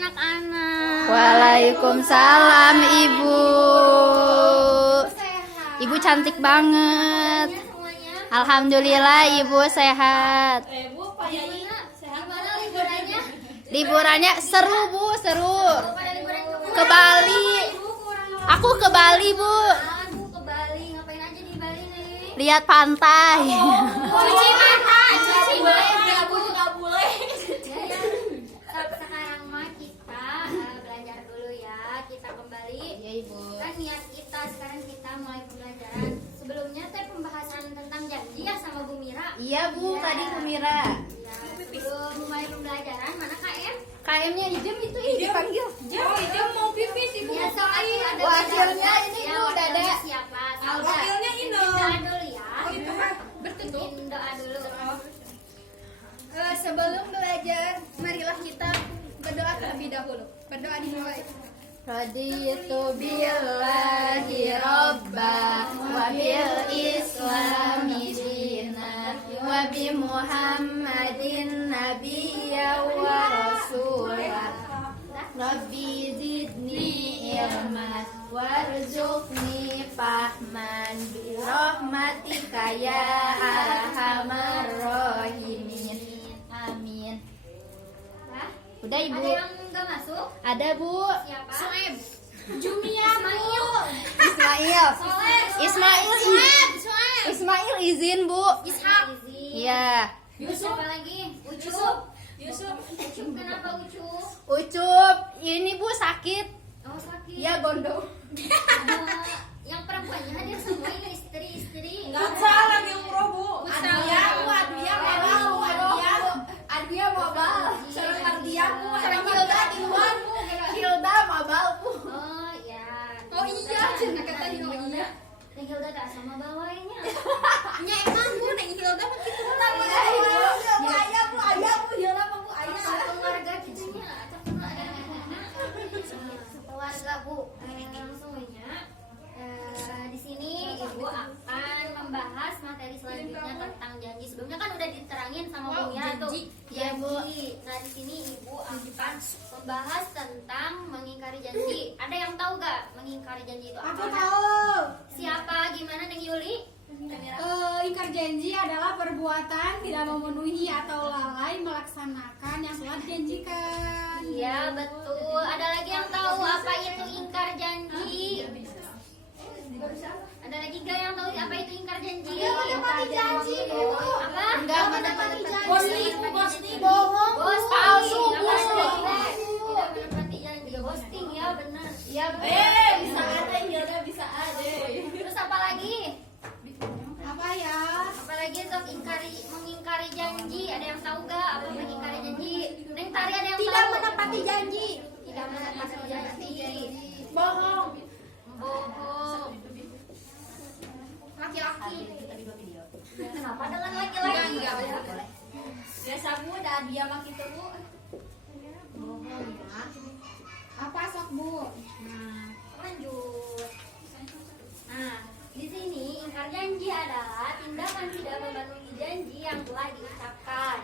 anak-anak. Waalaikumsalam Ibu. Ibu cantik banget. Semuanya. Alhamdulillah Ibu sehat. Bu, Pak Yai sehat. Gimana liburannya? Liburannya seru Bu, seru. Pada liburan Ke Bali. Aku ke Bali Bu. Aduh, ke Bali. Ngapain aja di Bali nih? Lihat pantai. Cuci mata, cuci mata. Aku juga boleh. Sekarang mah kita belajar dulu ya. Kita kembali. Iya Ibu. Kan niat kita sekarang kita mulai pembelajaran. Sebelumnya teh pembahasan tentang janji ya sama Bu Mira. Iya Bu, tadi Bu Mira. Ya, sebelum mulai pembelajaran mana KM? KM-nya Ijem itu dipanggil. Oh, itu mau pipis ibu. Ya, so ada Wakilnya ini ya, Bu, wakilnya Dada. siapa? Wakilnya Indo. Doa dulu ya. Oh, itu mah bertutup. Doa dulu. Sebelum belajar, marilah kita berdoa terlebih dahulu. Berdoa dimulai. Raditu billahi robba wa bil islami dina wa bi muhammadin nabiyya wa rasulah. Rabbi zidni ilman warzuqni fahman bi rahmatika ya arhamar rahimin. Amin. Ya. Udah Ibu. Ada yang nggak masuk? Ada Bu. Siapa? Soeb. Jumia, Ismail. Ismail. Soleh. Ismail. Soeb. Ismail izin Bu. Ishak. Iya. Yusuf. Siapa lagi? Ucup. Yusuf. Ucup kenapa Ucup? Ucup, ini Bu sakit. Oh sakit. Ya gondong. Yang perempuannya hadir semua ini istri-istri. Enggak salah lagi umroh, Bu. Adia mau mabal. Sarang Ardia, Bu. Sarang Hilda di luar Bu. Hilda mabal Bu. Oh ya. Oh iya, cenah kata Neng oh iya. Neng Hilda tak sama bawahnya. Nya emang Bu, Neng Hilda mah kitu lah. Ayah Bu, Hilda mah Bu, Satu keluarga gitunya. Acak kenal ada keluarga Bu. Langsung aja. Di sini Ibu akan membahas materi selanjutnya tentang janji. Sebelumnya kan udah diterangin sama Bu Mira tuh. Janji. Iya, Bu. Nah di sini Ibu akan membahas tentang mengingkari janji. Ada yang tahu gak mengingkari janji itu apa? Aku tahu. Siapa? Gimana Neng Yuli? Ingkar janji adalah perbuatan tidak memenuhi atau lalai melaksanakan yang telah dijanjikan. Iya betul. Ada lagi yang tahu apa itu ingkar janji? Ada lagi gak yang tahu apa itu ingkar janji? Menepati janji, Bu. Apa? Enggak menepati janji. Ghosting, Bu, ghosting. Bohong. Ghosting. Palsu Bu. Tidak menepati janji. Ghosting ya benar. Iya Bu. Bisa ada Hilda, bisa ada. Terus apa lagi? Apa ya? Apalagi untuk mengingkari janji. Ada yang tahu gak apa mengingkari janji? Neng Tari ada yang tahu? Tidak menepati janji. Tidak menepati janji. Bohong. Bohong. Laki-laki. Kenapa dengan laki-laki? Enggak. Biasa Bu, ada dia mah gitu Bu. Bohong ya. Apa sok Bu? Nah, lanjut. Nah, di sini ingkar janji adalah tindakan tidak memenuhi janji yang telah diucapkan.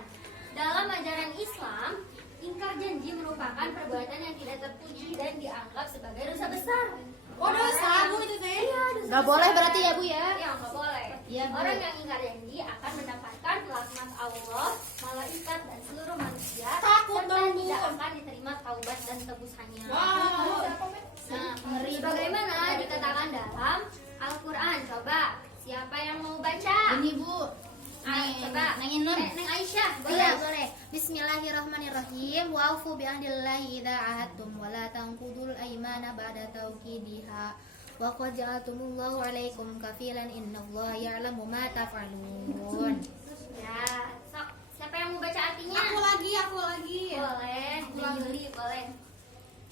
Dalam ajaran Islam, ingkar janji merupakan perbuatan yang tidak terpuji dan dianggap sebagai dosa besar. Oh, dosa Bu itu teh. Iya, dosa Nggak besar. boleh berarti ya Bu ya? Iya, nggak boleh. Iya, Bu. Orang yang ingkar janji akan mendapatkan laknat Allah, malaikat dan seluruh manusia. Takut serta dong, Bu. tidak akan diterima taubat dan tebusannya. Wow. Nah, sebagaimana dikatakan dalam Al-Quran. Coba, siapa yang mau baca? Ini Bu. Coba, Neng Inem. Neng Aisyah, Iya boleh. Bismillahirrahmanirrahim. Wa aufu bi ahdillahi idza ahadtum wa la tanqudul aymana ba'da tawkidiha. Wa qad ja'altumullahu 'alaikum kafilan innallaha ya'lamu ma taf'alun. Ya, sok. Siapa yang mau baca artinya? Aku lagi. Boleh, Neng Yuli, boleh.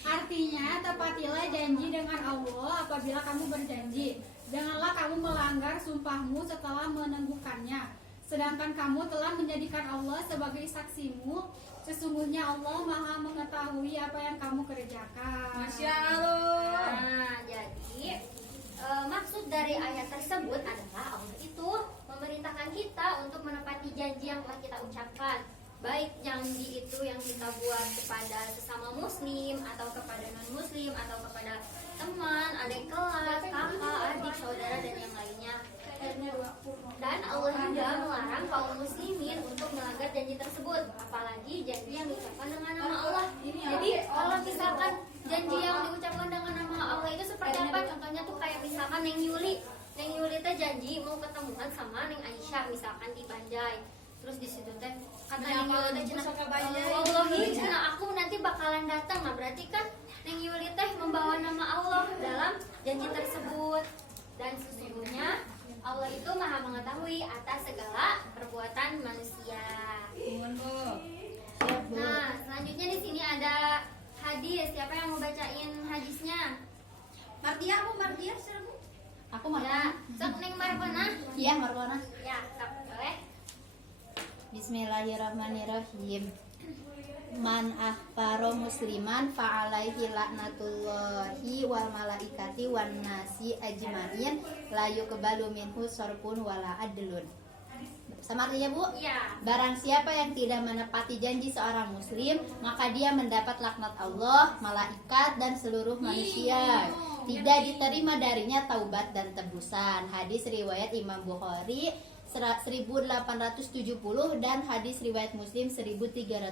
Artinya, tepatilah janji dengan Allah apabila kamu berjanji. Janganlah kamu melanggar sumpahmu setelah meneguhkannya. Sedangkan kamu telah menjadikan Allah sebagai saksimu. Sesungguhnya Allah Maha mengetahui apa yang kamu kerjakan. Masya Allah. Nah, jadi maksud dari ayat tersebut adalah Allah itu memerintahkan kita untuk menepati janji yang telah kita ucapkan. Baik yang janji itu yang kita buat kepada sesama muslim atau kepada non muslim atau kepada teman, adik kelas, kakak, adik, saudara dan yang lainnya. Dan Allah juga melarang kaum muslimin untuk melanggar janji tersebut, apalagi janji yang diucapkan dengan nama Allah. Jadi kalau misalkan janji yang diucapkan dengan nama Allah itu seperti apa? Contohnya tuh kayak misalkan Neng Yuli teh janji mau ketemuan sama Neng Aisyah misalkan di Banjai. Terus di situ teh kata Neng Yuli teh wallahi cenah aku nanti bakalan datang. Nah berarti kan Neng Yuli teh membawa nama Allah dalam janji tersebut. Dan sesungguhnya Allah itu maha mengetahui atas segala perbuatan manusia. Nah, selanjutnya di sini ada hadis. Siapa yang mau bacain hadisnya? Mardiah siapa Bu? Aku mau Ya, sok Neng Marwana. Iya, Marwana. Ya, sok boleh. Bismillahirrahmanirrahim. Man ahfaro musliman fa'alaihi laknatullahi wal malaikati wan nasi ajmain la yuqbalu minhu sarfun wala adlun. Sama artinya Bu? Iya. Barang siapa yang tidak menepati janji seorang muslim, maka dia mendapat laknat Allah, malaikat dan seluruh manusia. Tidak diterima darinya taubat dan tebusan. Hadis riwayat Imam Bukhari 1870 dan hadis riwayat Muslim 1370.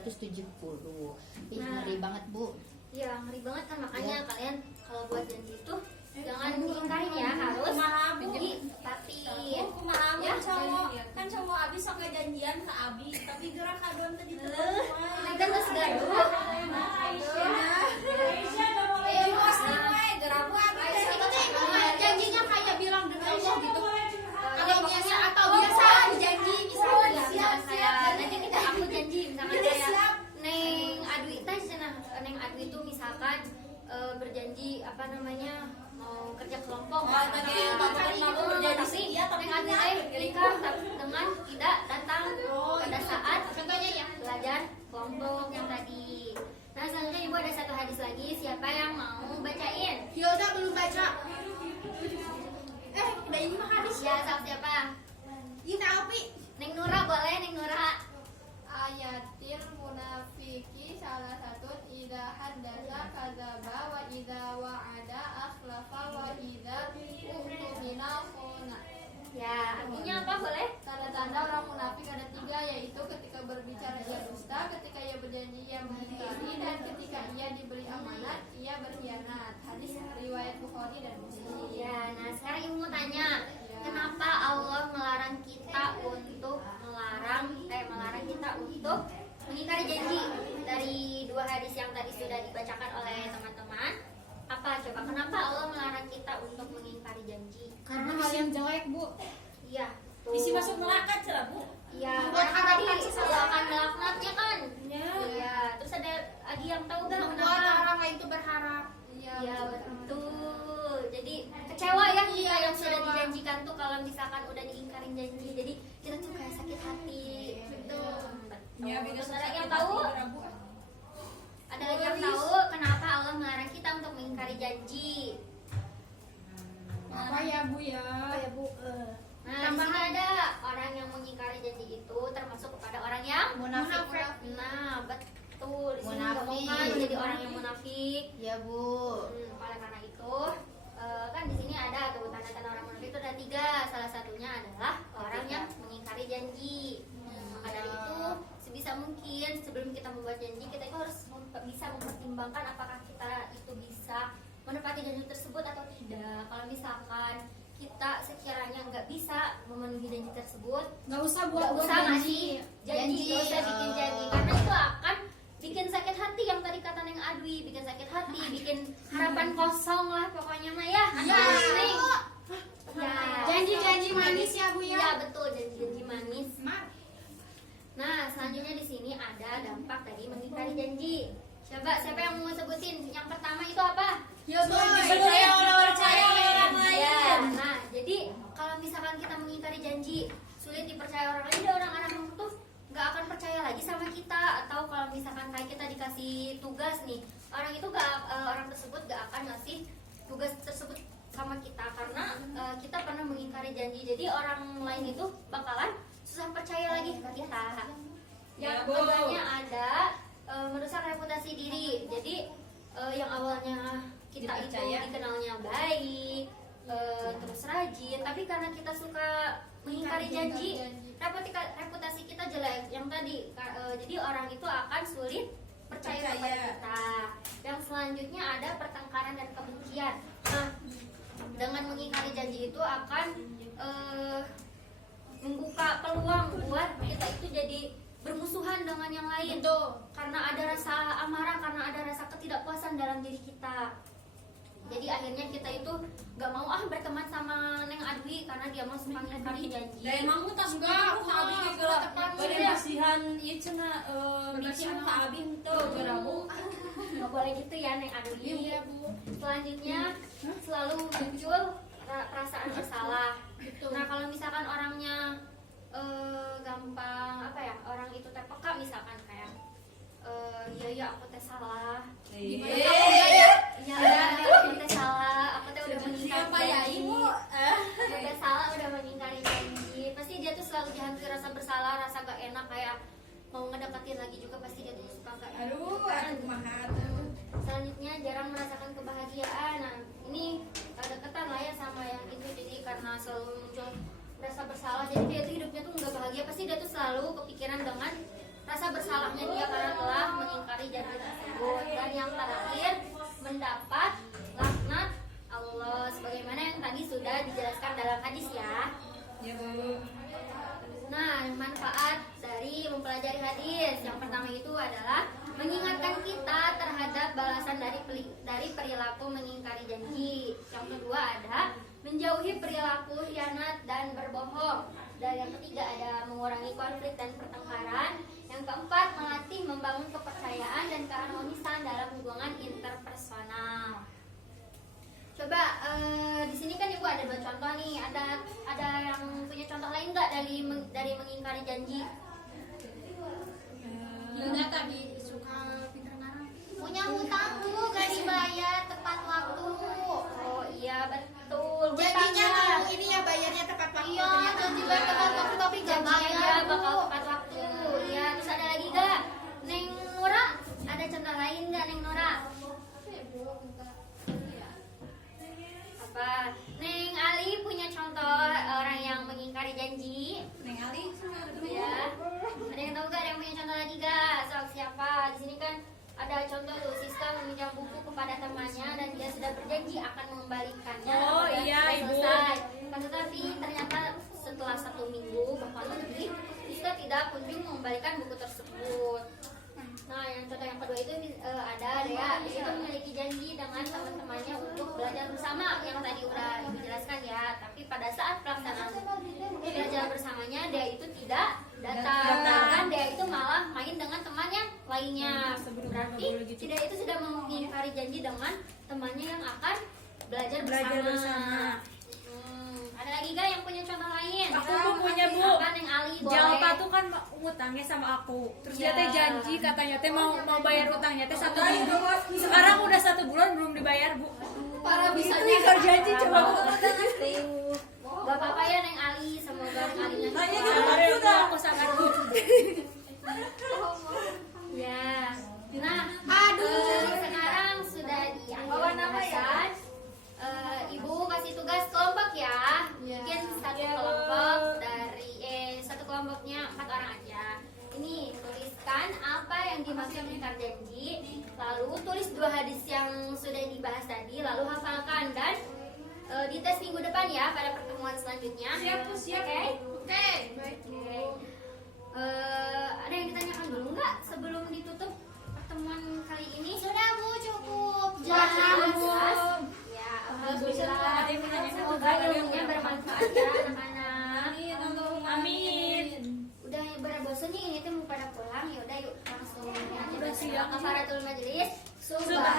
Ngeri banget Bu. Iya, ngeri banget kan, makanya kalian kalau buat janji itu jangan diingkarin ya, harus ditepatin. Ya, kan cowok abi sok janjian ke abi, tapi gerak kadon tadi tuh. Ini kan geus gaduh. Janjinya kayak bilang demi Allah gitu. Kalau biasa atau biasa janji misalnya nanti kita aku janji misalkan kayak Neng Adwi teh cenah Neng Adwi itu misalkan berjanji apa namanya mau kerja kelompok tapi Neng Adwi teh nikah dengan tidak datang pada saat contohnya ya belajar kelompok yang tadi. Nah selanjutnya Ibu ada satu hadis lagi, siapa yang mau bacain? Hilda belum baca. Udah ini mah hadis. Ya, siapa? Ini Alpi. Neng Nura boleh, Neng Nura. Ayatil munafiki salah satu idza haddasa kadzaba wa idza wa'ada akhlafa wa idza u'tumina khana. Ya, artinya apa boleh? Tanda-tanda orang munafik ada 3, yaitu ketika berbicara ia dusta, ketika ia berjanji ia mengingkari, dan ketika ia diberi amanat ia berkhianat. Hadis riwayat Bukhari dan Muslim. Ya, nah sekarang Ibu mau tanya, kenapa Allah melarang kita untuk melarang kita untuk mengingkari janji? Dari 2 hadis yang tadi sudah dibacakan oleh teman-teman, apa coba kenapa Allah melarang kita untuk mengingkari janji? Karena hal yang jelek, Bu. Iya, tuh. Bisa masuk neraka cerah Bu. Iya, Buat kan tadi harapan Allah akan melaknatnya kan? Ya. Iya, terus ada lagi yang tahu gak Buat kenapa? orang lain itu berharap. Iya betul. Jadi kecewa ya kita yang sudah dijanjikan tuh kalau misalkan udah diingkarin janji. Jadi kita tuh kayak sakit hati. Betul. Ya, Terus ada yang tahu? Ada lagi yang tahu kenapa Allah melarang kita untuk mengingkari janji? Apa ya, Bu ya? Nah, di sini ada orang yang mengingkari janji itu termasuk kepada orang yang Munafik. Nah, betul. Di sini Munafik. ngomongkan jadi orang yang munafik. Ya Bu. Oleh karena itu kan di sini ada tuh tanda-tanda orang munafik itu ada 3. Salah satunya adalah orang yang mengingkari janji. Maka dari itu sebisa mungkin sebelum kita membuat janji kita itu harus bisa mempertimbangkan apakah kita itu bisa menepati janji tersebut atau tidak. Kalau misalkan kita sekiranya nggak bisa memenuhi janji tersebut, Nggak usah nggak buat usah janji. ngasih janji, nggak usah bikin janji karena itu akan bikin sakit hati yang tadi kata Neng Adwi, bikin sakit hati, bikin harapan kosong lah pokoknya mah ya. Iya. Neng. Ya. Janji-janji manis ya, Bu ya. Iya betul, janji-janji manis. Nah selanjutnya di sini ada dampak dari mengingkari janji. Siapa yang mau sebutin? Yang pertama itu apa? Percaya orang lain. Ya, nah jadi kalau misalkan kita mengingkari janji sulit dipercaya orang lain, jadi orang-orang tuh nggak akan percaya lagi sama kita. Atau kalau misalkan kayak kita dikasih tugas nih, orang tersebut nggak akan ngasih tugas tersebut sama kita karena kita pernah mengingkari janji. Jadi orang lain itu bakalan susah percaya lagi ke kita. Yang Ya, Bu. keduanya ada reputasi diri. Jadi yang awalnya kita itu Dipercaya. dikenalnya baik, terus rajin, tapi karena kita suka mengingkari janji, reputasi kita jelek. Yang tadi, jadi orang itu akan sulit percaya kepada kita. Yang selanjutnya ada pertengkaran dan kebencian. Nah, dengan mengingkari janji itu akan membuka peluang buat kita itu jadi bermusuhan dengan yang lain. Karena ada rasa amarah, karena ada rasa ketidakpuasan dalam diri kita. Jadi akhirnya kita itu gak mau berteman sama Neng Adwi karena dia mau suka mengingkari janji. Dari emang tak suka aku abi geura bade bersihan ieu cenah micin ka abi henteu geura Bu. Gak boleh gitu ya Neng Adwi. Selanjutnya selalu muncul perasaan bersalah. Nah kalau misalkan orangnya gampang orang itu terpeka misalkan kayak iya aku teh salah. Iya aku teh salah, aku teh udah mengingkari janji. Aku teh salah udah mengingkari janji. Pasti dia tuh selalu dihantui rasa bersalah, rasa gak enak kayak mau ngedeketin lagi juga pasti dia tuh suka kayak kumaha. Selanjutnya jarang merasakan kebahagiaan. Nah ini deketan lah ya sama yang itu, jadi karena selalu muncul rasa bersalah, jadi dia tuh hidupnya tuh nggak bahagia. Pasti dia tuh selalu kepikiran dengan rasa bersalahnya dia karena telah mengingkari janji tersebut. Dan yang terakhir mendapat laknat Allah, sebagaimana yang tadi sudah dijelaskan dalam hadis ya. Ya Bu. Nah, manfaat dari mempelajari hadis yang pertama itu adalah mengingatkan kita terhadap balasan dari perilaku mengingkari janji. Yang kedua ada menjauhi perilaku khianat dan berbohong. Dan yang ketiga ada mengurangi konflik dan pertengkaran. Yang keempat melatih membangun kepercayaan dan keharmonisan dalam hubungan interpersonal. Coba di sini kan Ibu ada 2 contoh nih. Ada yang punya contoh lain nggak dari mengingkari janji? Hilda tadi suka pinter ngarang. Punya hutang Bu, gak dibayar tepat waktu. Oh iya betul. Jadinya Hutangnya. mau ini ya bayarnya tepat waktu. Iya, janji bayar tepat waktu tapi gak Janjinya bayar dia bakal Bu. tepat waktu. Iya, terus ada lagi gak? Neng Nora, ada contoh lain gak Neng Nora? Apa? Neng Ali punya contoh orang yang mengingkari janji? Neng Ali Ya. Ada yang tahu gak? Ada yang punya contoh lagi gak? Soal siapa? Di sini kan ada contoh tuh, Siska meminjam buku kepada temannya dan dia sudah berjanji akan mengembalikannya. Oh, apabila iya, sudah Ibu. selesai. Tetapi ternyata setelah 1 minggu bahkan lebih, Siska tidak kunjung mengembalikan buku tersebut. Nah, yang contoh yang kedua itu ada Dea. Dia itu memiliki janji dengan teman-temannya untuk belajar bersama yang tadi udah Ibu jelaskan ya. Tapi pada saat pelaksanaan belajar bersamanya dia itu tidak datang. Bahkan dia itu malah main dengan teman yang lainnya. Berarti tidak itu sudah mengingkari janji dengan temannya yang akan belajar bersama. Ada lagi gak yang punya contoh lain? Aku tuh punya Bu. Apa Neng Ali boleh? Jalpa tuh kan ngutangnya sama aku. Terus dia teh janji katanya teh mau bayar utangnya teh 1 minggu. Sekarang udah 1 bulan belum dibayar Bu. Para bisanya Ingkar janji coba Bu. Gak apa-apa ya Neng Ali, semoga Neng Alinya Tanya cepat. gitu udah aku sadar Bu. Ya. Nah, sekarang sudah di akhir pembahasan. Ibu kasih tugas kelompok ya. Mungkin satu kelompoknya 4 orang aja. Ini tuliskan apa yang dimaksud ingkar janji, lalu tulis 2 hadis yang sudah dibahas tadi, lalu hafalkan dan dites minggu depan ya pada pertemuan selanjutnya. Siap. Oke. Ada yang ditanyakan dulu nggak sebelum ditutup pertemuan kali ini? Sudah Bu, cukup. Jelas. Ya, alhamdulillah. Semoga ilmunya bermanfaat ya anak-anak. Amin. Udah bosan nih ini tuh mau pada pulang, ya udah yuk langsung aja. Udah siap. Kafaratul majelis. Subhanallah.